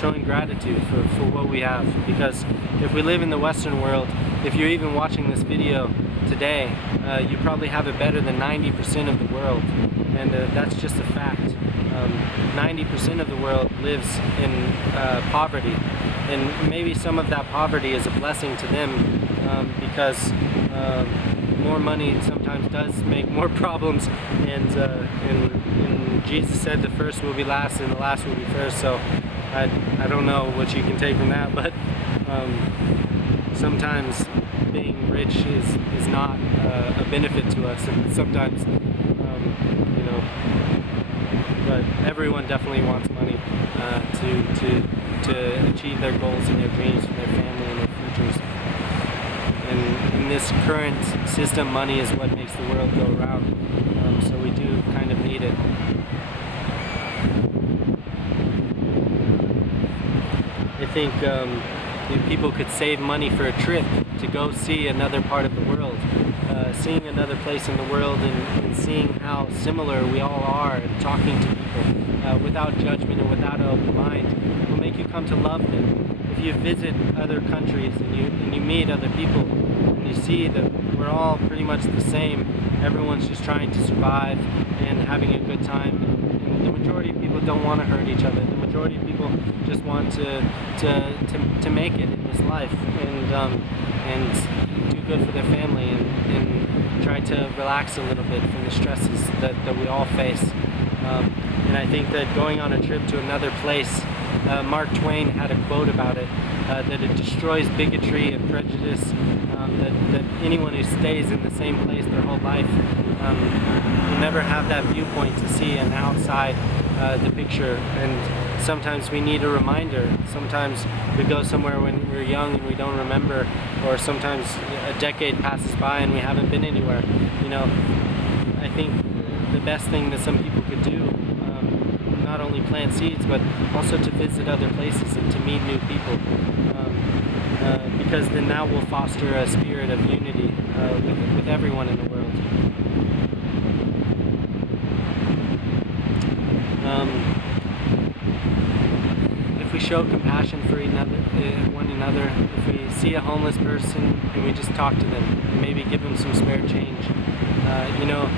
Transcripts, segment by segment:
showing gratitude for what we have. Because if we live in the Western world, if you're even watching this video today, you probably have it better than 90% of the world, and that's just a fact. 90% of the world lives in poverty, and maybe some of that poverty is a blessing to them, because more money sometimes does make more problems, and Jesus said the first will be last and the last will be first. So I don't know what you can take from that, but sometimes being rich is not a benefit to us, and sometimes you know, but everyone definitely wants money to achieve their goals and their dreams for their family and their futures. And in this current system, money is what makes the world go around. So we do kind of need it. I think people could save money for a trip to go see another part of the world. Seeing another place in the world and seeing how similar we all are, and talking to people without judgment and without an open mind will make you come to love them. If you visit other countries and you meet other people and you see that we're all pretty much the same, everyone's just trying to survive and having a good time. And the majority of people don't want to hurt each other. The majority of people just want to make it in this life and do good for their family and try to relax a little bit from the stresses that we all face. And I think that going on a trip to another place, Mark Twain had a quote about it, that it destroys bigotry and prejudice, that anyone who stays in the same place their whole life will never have that viewpoint to see and outside the picture. And sometimes we need a reminder. Sometimes we go somewhere when we're young and we don't remember, or sometimes a decade passes by and we haven't been anywhere. You know, I think the best thing that some people could do, not only plant seeds, but also to visit other places and to meet new people, because then that will foster a spirit of unity with everyone in the world. If we show compassion for one another, if we see a homeless person and we just talk to them and maybe give them some spare change, you know,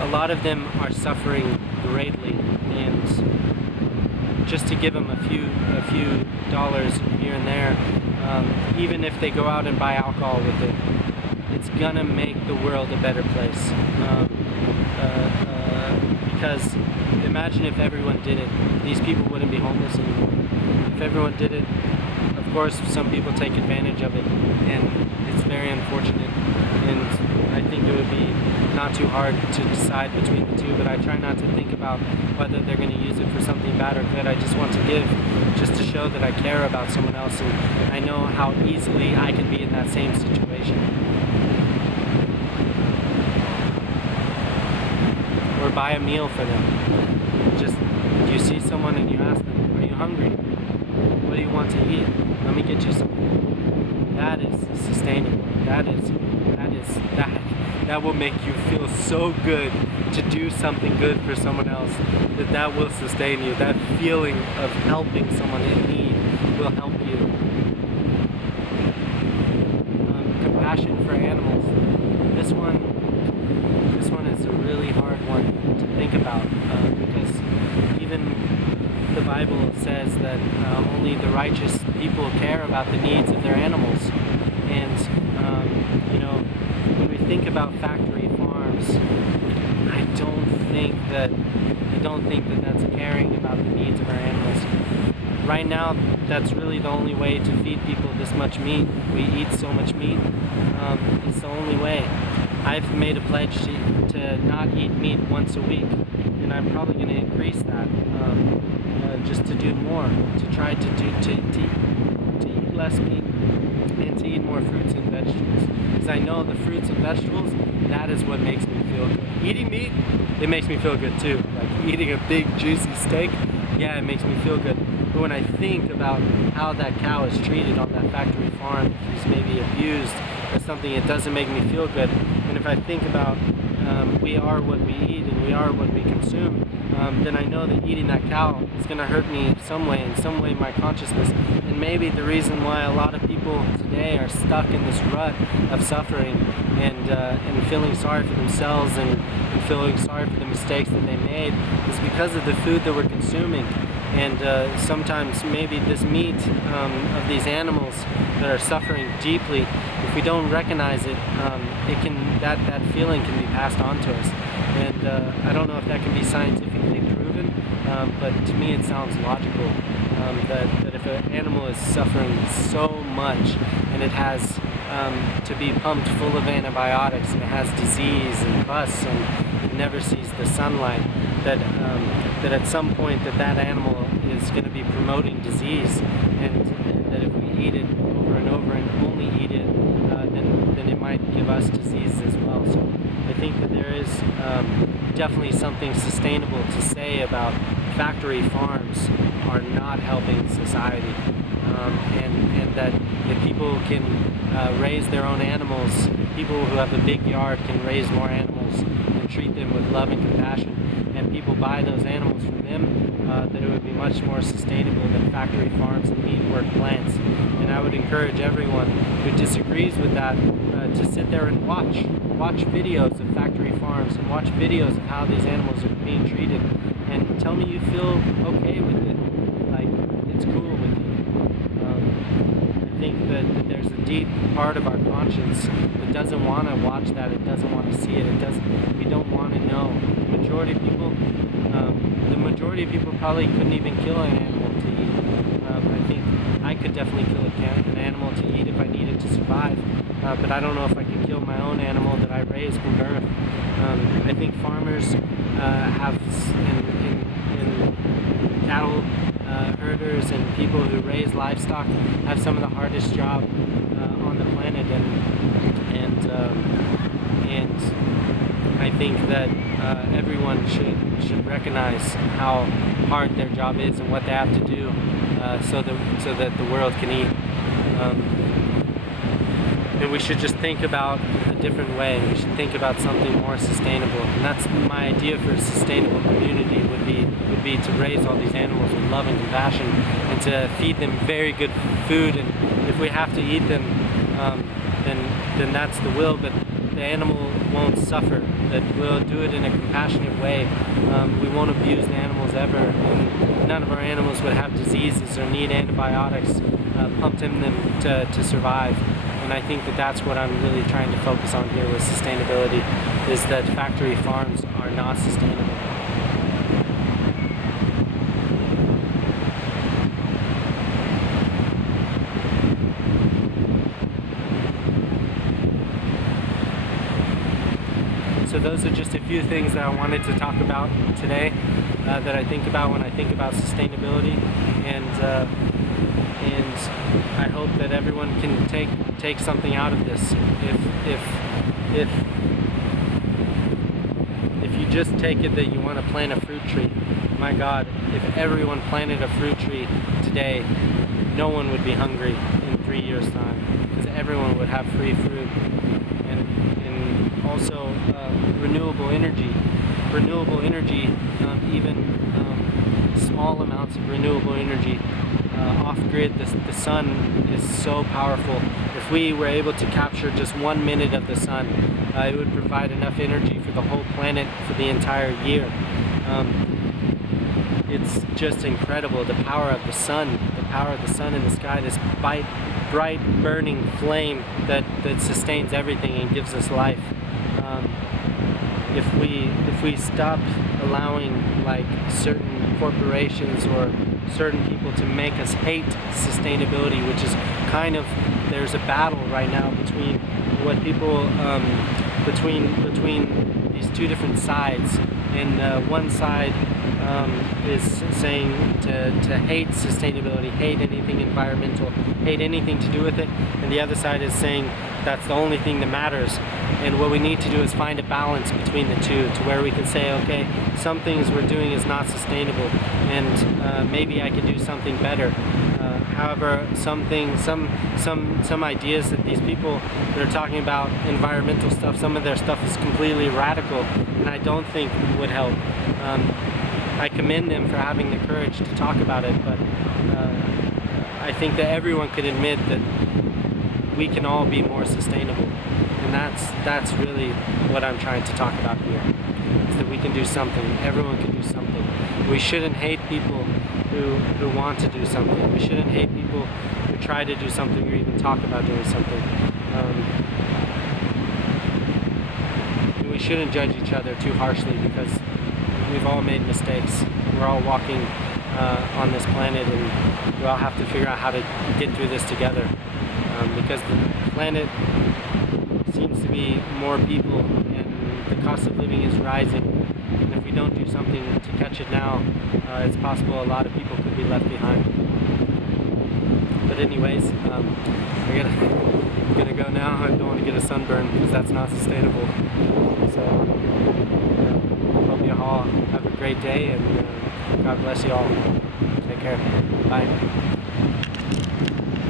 a lot of them are suffering greatly, and just to give them a few dollars here and there, even if they go out and buy alcohol with it, it's gonna make the world a better place. Because imagine if everyone did it, these people wouldn't be homeless anymore. If everyone did it, of course some people take advantage of it, and it's very unfortunate, and I think it would be not too hard to decide between the two, but I try not to think about whether they're going to use it for something bad or good. I just want to give, just to show that I care about someone else, and I know how easily I can be in that same situation. Or buy a meal for them. Just, you see someone and you ask them, are you hungry? What do you want to eat? Let me get you something. That is sustainable. That will make you feel so good to do something good for someone else, that will sustain you. That feeling of helping someone in need will help you. Compassion for animals. This one is a really hard one to think about, because even the Bible says that only the righteous people care about the needs of their animals. And you know, when we think about factory farms, I don't think that that's caring about the needs of our animals. Right now, that's really the only way to feed people this much meat. We eat so much meat. It's the only way. I've made a pledge to not eat meat once a week, and I'm probably going to increase that, just to do more, to try to eat less meat and to eat more fruits and vegetables. Because I know the fruits and vegetables, that is what makes me feel good. Eating meat, it makes me feel good too. Like eating a big juicy steak, yeah, it makes me feel good. But when I think about how that cow is treated on that factory farm, if he's maybe abused or something, it doesn't make me feel good. And if I think about we are what we eat and we are what we consume, then I know that eating that cow is going to hurt me in some way my consciousness. And maybe the reason why a lot of people today are stuck in this rut of suffering and feeling sorry for themselves and feeling sorry for the mistakes that they made is because of the food that we're consuming. And sometimes maybe this meat of these animals that are suffering deeply, if we don't recognize it, that feeling can be passed on to us. And I don't know if that can be scientifically proven, but to me it sounds logical that if an animal is suffering so much and it has to be pumped full of antibiotics and it has disease and pus and it never sees the sunlight, that at some point that animal is going to be promoting disease, and that if we eat it over and over and only eat it, then it might give us disease as well. So I think that there is definitely something sustainable to say about factory farms are not helping society, and that if people can raise their own animals, people who have a big yard can raise more animals and treat them with love and compassion, and people buy those animals from them, that it would be much more sustainable than factory farms and meat work plants. And I would encourage everyone who disagrees with that to sit there and watch videos of factory farms and watch videos of how these animals are being treated, and tell me you feel okay with it, like it's cool with you. I think that there's a deep part of our conscience that doesn't want to watch that, it doesn't want to see it, we don't want to know. The majority of people probably couldn't even kill an animal to eat. I think I could definitely kill an animal to eat if I needed to survive, but I don't know if I could kill my own animal that I raised from birth. I think farmers have, in cattle herders and people who raise livestock have some of the hardest job on the planet, and I think that everyone should recognize how hard their job is and what they have to do so that the world can eat. And we should just think about a different way. We should think about something more sustainable. And that's my idea for a sustainable community would be to raise all these animals with love and compassion and to feed them very good food. And if we have to eat them, then that's the will. But the animal won't suffer. That we'll do it in a compassionate way. We won't abuse the animals ever. And none of our animals would have diseases or need antibiotics pumped in them to survive. And I think that that's what I'm really trying to focus on here with sustainability, is that factory farms are not sustainable. So those are just a few things that I wanted to talk about today, that I think about when I think about sustainability, and I hope that everyone can take something out of this. If you just take it that you want to plant a fruit tree, my God, if everyone planted a fruit tree today, no one would be hungry in 3 years' time, because everyone would have free fruit. And also renewable energy, even small amounts of renewable energy off-grid. The sun is so powerful. If we were able to capture just 1 minute of the sun, it would provide enough energy for the whole planet for the entire year. It's just incredible, the power of the sun in the sky, this bright burning flame that sustains everything and gives us life. If we stop allowing like certain corporations or certain people to make us hate sustainability, which is kind of, there's a battle right now between what people between these two different sides, and one side is saying to hate sustainability, hate anything environmental, hate anything to do with it, and the other side is saying that's the only thing that matters. And what we need to do is find a balance between the two, to where we can say, okay, some things we're doing is not sustainable, and maybe I can do something better. However, some ideas that these people that are talking about environmental stuff, some of their stuff is completely radical, and I don't think would help. I commend them for having the courage to talk about it, but I think that everyone could admit that we can all be more sustainable, and that's really what I'm trying to talk about here, is that we can do something. Everyone can do something. We shouldn't hate people who want to do something. We shouldn't hate people who try to do something or even talk about doing something. We shouldn't judge each other too harshly, because we've all made mistakes. We're all walking on this planet, and we all have to figure out how to get through this together, because the planet seems to be more people and the cost of living is rising, and if we don't do something to catch it now, it's possible a lot of people could be left behind. But anyways, I'm gonna go now. I don't want to get a sunburn because that's not sustainable. So hope you all have a great day, and God bless you all. Take care. Bye.